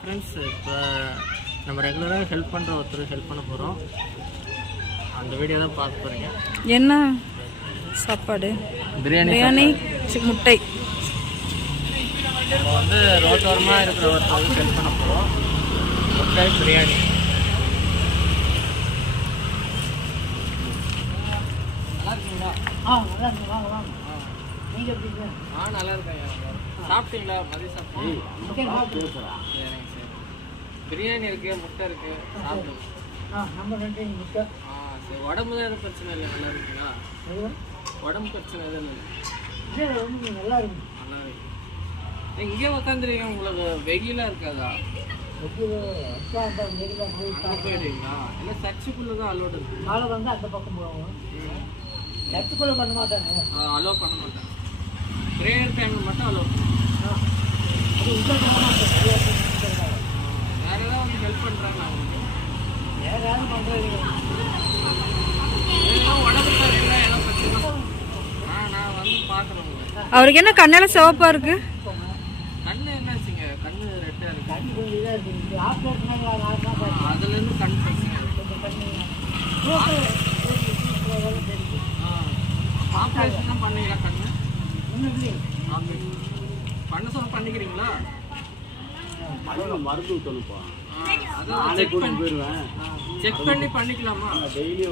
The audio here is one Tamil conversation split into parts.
ஃப்ரெண்ட்ஸ், இப்போ நம்ம ரெகுலராக ஹெல்ப் பண்ணுற ஒருத்தர் ஹெல்ப் பண்ண போகிறோம். அந்த வீடியோ தான் பார்க்க போகிறீங்க. என்ன சாப்பாடு? பிரியாணி முட்டை. இப்போ வந்து ரோட்டோரமாக இருக்கிற ஒருத்தருக்கு ஹெல்ப் பண்ண போகிறோம். முட்டை பிரியாணி. நல்லா இருக்குங்களா? நல்லா இருக்கேன். சாப்பிட்டீங்களா? மதியம் சாப்பிட்டீங்களா? சரிங்க. பிரியாணி இருக்குது, முட்டை இருக்குது, சாப்பிடுங்க. சரி. உடம்பு தான் எதுவும் பிரச்சனை இல்லை? நல்லா இருக்குங்களா? உடம்பு பிரச்சனை எதுவும் இல்லை? நல்லா இருக்கு. இங்கே உட்காந்துருக்கீங்க, உங்களுக்கு வெயிலாக இருக்காதா? போயிடுவீங்களா? இல்லை சர்ச்சுக்குள்ளே தான் அலோடு இருக்கு. அந்த பக்கம் போவோம். சர்ச்சுக்குள்ளே பண்ண மாட்டாங்க. அலோவ் பண்ண மாட்டாங்க. ப்ரேயர் டைமில் மட்டும் அலோவ் பண்ணுவாங்க. வேறு ஏதாவது ஹெல்ப் பண்ணுறாங்க அவங்களுக்கு? வேறு யாரும் பண்ணுறது உடம்பு சரியில்லை, எல்லாம் பிரச்சனை. நான் வந்து பார்க்குறேன் உங்களை. அவருக்கு என்ன கண்ணெல்லாம் சிவப்பா இருக்கு? கண்ணு என்னாச்சுங்க? கண்ணு ரெட்டாக இருக்கு. கண் கொஞ்சம் இதாக இருக்குது. ஆப்ரேஷன் அதுலேருந்து கண் பிரச்சனை ஆப்ரேஷன் தான் பண்ணீங்களா? கண்ணு ஆப்ரேஷன் பண்ண சொல்ல பண்ணிக்கிறீங்களா? மருத்துவ தொழில்ப்பா. அதான் செக் பண்ணி பண்ணிக்கலாமா? டெய்லி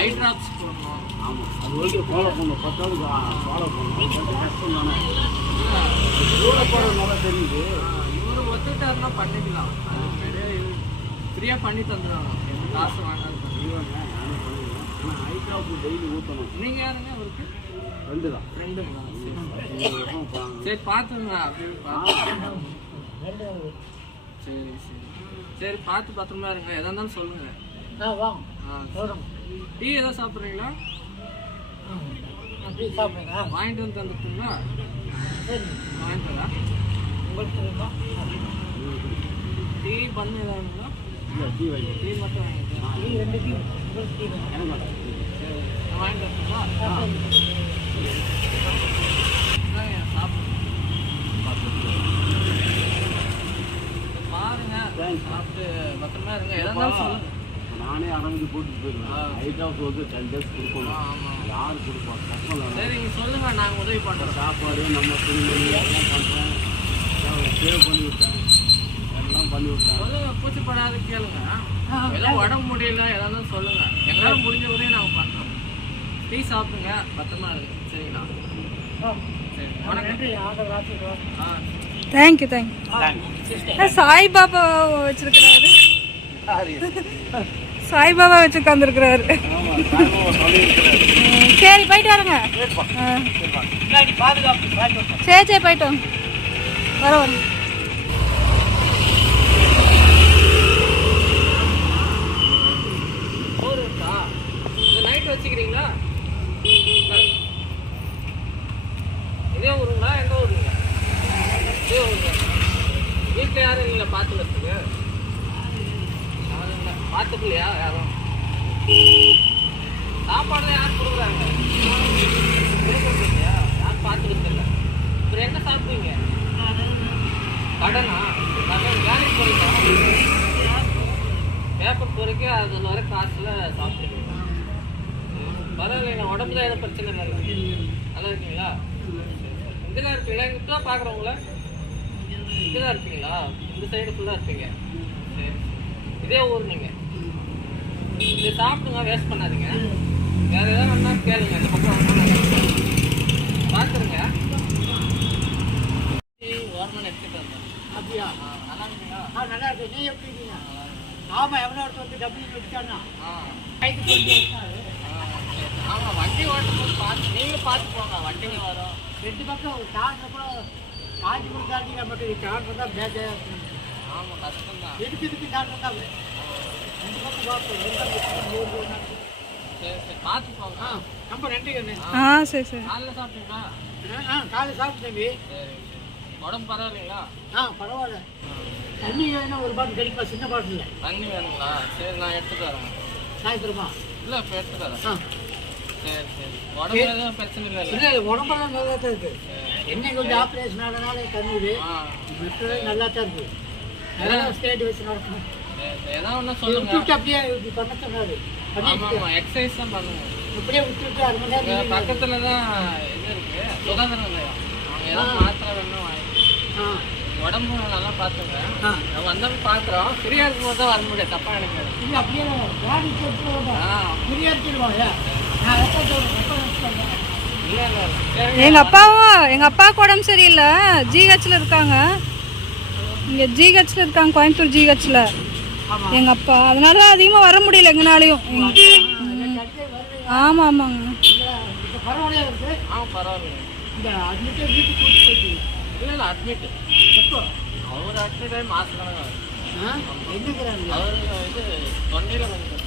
ஐ ட்ராப்ஸ் போடணும். ஆமாம், அது வரைக்கும் ஃபாலோ பண்ணணும். 10 நாளுக்கு ஃபாலோ பண்ணணும். கொஞ்சம் கஷ்டம் தானே. கூட போகிறது நல்லா தெரியுது. இவர் ஒத்துட்டாருன்னா பண்ணிக்கலாம். ஃப்ரீயாக பண்ணி தந்துடுவாங்க, காசு வேண்டாம். ஆனால் ஐ ட்ராப் டெய்லி ஊற்றணும். நீங்கள் யாருங்க? அவருக்கு 2 தான். 2ங்களா? சரி பார்த்துங்க. அப்படி பார்த்து. சரி பார்த்து பத்திரமா இருங்க. எதா இருந்தாலும் சொல்லுங்க. டீ எதாவது சாப்பிட்றீங்களா? வாங்கிட்டு வந்து தந்துட்டுங்களா? வாங்கிட்டு வரா? டீ பண்ணு ஏதாவதுங்களா? டீ வாங்கி டீ மட்டும் வாங்கிட்டு வாங்கிட்டு வரட்டுங்களா? பாருங்க, சாப்பிட்டு பத்திரமா இருங்க. எதாவது சொல்லுங்க. நானே அரங்கு போட்டு போயிடுவேன். ஐ ட்ராப் வந்து 10 days கொடுக்கணும். யார் கொடுப்பா? கஷ்டம் தான். சரி, நீங்கள் சொல்லுங்கள், நாங்கள் உதவி பண்ணுறோம். சாப்பாடு நம்ம துணிமணி எல்லாம் பண்ணுறேன். சேவ் பண்ணி விட்டேன், எல்லாம் பண்ணி விட்டேன். சொல்லுங்கள், பூச்சிப்படாது கேளுங்க. எல்லாம் உடம்பு முடியல, எதாவது சொல்லுங்கள். எங்களால் முடிஞ்ச உதவி நாங்கள் பண்ணுறோம். டீ சாப்பிடுங்க, பத்திரமா இருக்கு. சரிங்களா? சரி, வணக்கம். தேங்க்யூ. சாய்பாபா வச்சிருக்கிறாரு. சாய்பாபா வச்சு உட்காந்துருக்கிறாரு. சரி, போயிட்டு வரங்க. சரி போயிட்டு வாங்க. வர நைட் வச்சுக்கிறீங்களா? இதே ஊருங்களா? எந்த ஊருங்க? இதே ஊருங்க. வீட்டில் யாரும் இல்லைங்களா பார்த்துக்கிறதுக்கு? பார்த்துக்கலையா யாரும்? சாப்பாடு தான் யார் கொடுக்குறாங்க? இல்லையா? யாரும் பார்த்துக்கிறது இல்லை. அப்புறம் என்ன சாப்பிடுவீங்க? கடனா? கடன் வேலைக்கு போகிறீங்களா? பேப்பர் பொறுக்கி அதில் வர காசில் சாப்பிடுவீங்க. பரவாயில்லைங்க. உடம்பு தான் எதுவும் பிரச்சனை இல்லை. நல்லா இருக்கீங்களா? இங்கெல்லாம் இருப்பீங்களா? இங்கெல்லாம் பார்க்குறவங்கள இங்கே தான் இருப்பீங்களா? இந்த சைடு ஃபுல்லாக இருப்பீங்க. சரி, இதே ஊர் நீங்கள். இதை சாப்பிடுங்க, வேஸ்ட் பண்ணாதீங்க. வேறு எதாவது வேணா கேளுங்க. இந்த பக்கம் பார்த்துருங்க. ஓரமாக எடுத்துகிட்டு வந்தேன். அப்படியா? நல்லா இருக்கீங்களா? நல்லா இருக்கு. நீ எப்படி இருக்கீங்க? ஆமாம், எவ்வளோ வந்து டபுள்யூ வச்சானா ஆமாம், வண்டி ஓட்டும் போது பார்த்து நீங்களும் பார்த்து போங்க. வண்டிங்க வரும் 2 பக்கம் காட்டில் கூட காஞ்சி கொடுத்தாட்டிங்க மட்டும் காட்டு தான் பேஜாக இருக்கு. ஆமாம், கஷ்டம்தான். எடுக்கிறதுக்கு காட்டு தான் 2 பக்கம் பார்ப்போம். சரி பார்த்து போங்க. ரொம்ப நன்றிங்க. சரி. காலையில் சாப்பிட்டீங்களா? காலை சாப்பிட்டு தம்பி. சரி, உடம்பு பரவாயில்லைங்களா? பரவாயில்ல. தண்ணி வேணும்னா ஒரு பாட்டில் கிடைக்குமா? சின்ன பாட்டில் தண்ணி வேணுங்களா? சரி, நான் எடுத்துட்டு வரேன். சாயந்தரமா? இல்லை, இப்போ எடுத்துட்டு வரேன். சரி, உடம்பு எதுவும் பிரச்சனை இல்லை? இல்லை, உடம்பெல்லாம் நல்லா தான் இருக்கு. என்ன கொஞ்சம் ஆப்ரேஷன் ஆனதுனால தண்ணி மற்றது நல்லா தான் இருக்கு. அதெல்லாம் ஸ்டேட் வச்சு நடக்கணும். ஏதாவது ஒன்று சொல்லுங்க. விட்டுட்டு அப்படியே இப்படி பண்ண சொன்னாரு. ஆமாம் எக்ஸசைஸ் தான் பண்ணுங்க. இப்படியே விட்டுட்டு 1/2 மணி நேரம் பக்கத்துல தான் இது இருக்கு சுகாதார நிலையம். அவங்க ஏதாவது மாத்திரை வேணும் வாங்கி உடம்பு நல்லா பார்த்துங்க. நம்ம வந்தாலும் பார்க்குறோம். ஃப்ரீயாக இருக்கும்போது தான் வர முடியாது. தப்பாக எனக்கு இல்லை அப்படியே வேடி போட்டு ஃப்ரீயாக எடுத்துடுவாங்க. நான் எப்போ சொல்கிறேன் இல்லை இல்லை எங்க அப்பாவுக்கு உடம்பு சரியில்லை, ஜிஹெச்ல இருக்காங்க. இங்க ஜிஹெச்ல இருக்காங்க, கோயம்புத்தூர் ஜிஹெச்ல எங்க அப்பா. அதனால தான் அதிகமா வர முடியல எங்கனாலையும். ஆமா ஆமாங்க. இப்போ பரவாயில்லையா இருக்குது? பரவாயில்ல. இந்த அட்மிட்டே வீட்டுக்கு கூட்டு போயிட்டு இல்லை இல்லை அட்மிட். எப்போ அவர் அட்மிட் ஆகி மாதக்கணக்காக. என்னங்கிறாங்க? அவர் இது தொண்டையில் கொஞ்சம்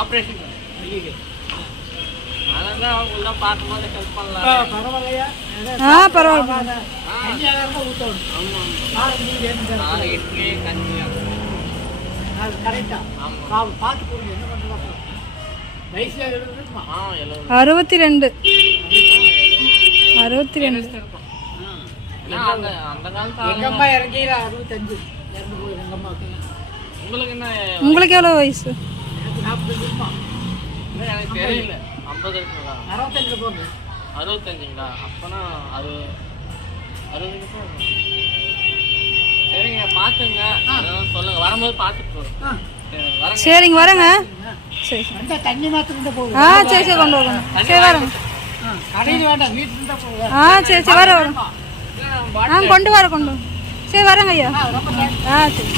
ஆப்ரேஷன். அதனால தான் அவங்க உள்ள பார்க்கும்போது ஹெல்ப் பண்ணலாம். பரவாயில்லையா? பரவாயில்ல. கஞ்சியாக ஊற்றணும். நாலு இட்லி கஞ்சி. அது கரெக்டா? ஆமாம். பார்த்து போடுங்க. என்ன பண்ணுறாங்க? வயசு 70 இருக்குமா? 62 62 இருக்கும். அந்த காலத்து எங்கள் அம்மா இறங்கியில 65 இறந்து போய் எங்கள் அம்மாவுக்கு. உங்களுக்கு என்ன? உங்களுக்கு எவ்வளோ வயசு? எனக்கு 45 இருக்குமா? இல்லை எனக்கு தெரியல. 50 இருக்குங்களா? 65 போகுது. 65ங்களா? அப்போனா 60 சரிங்க பார்த்துங்க. சொல்லுங்க வரும்போது பார்த்துட்டு போகிறோம். சரி வரேங்க. சரிங்க வரேங்க. சரி அந்த தண்ணி மாத்திரம் தான் போகுது. சரி சரி கொண்டு வரேங்க. சரி வரேங்க. கடையில் வேண்டாம், வீட்டில் தான் போகுது. சரி சரி வரேன். கொண்டு வர. சரி வரேங்க ஐயா. ரொம்ப தேங்க்ஸ். சரி.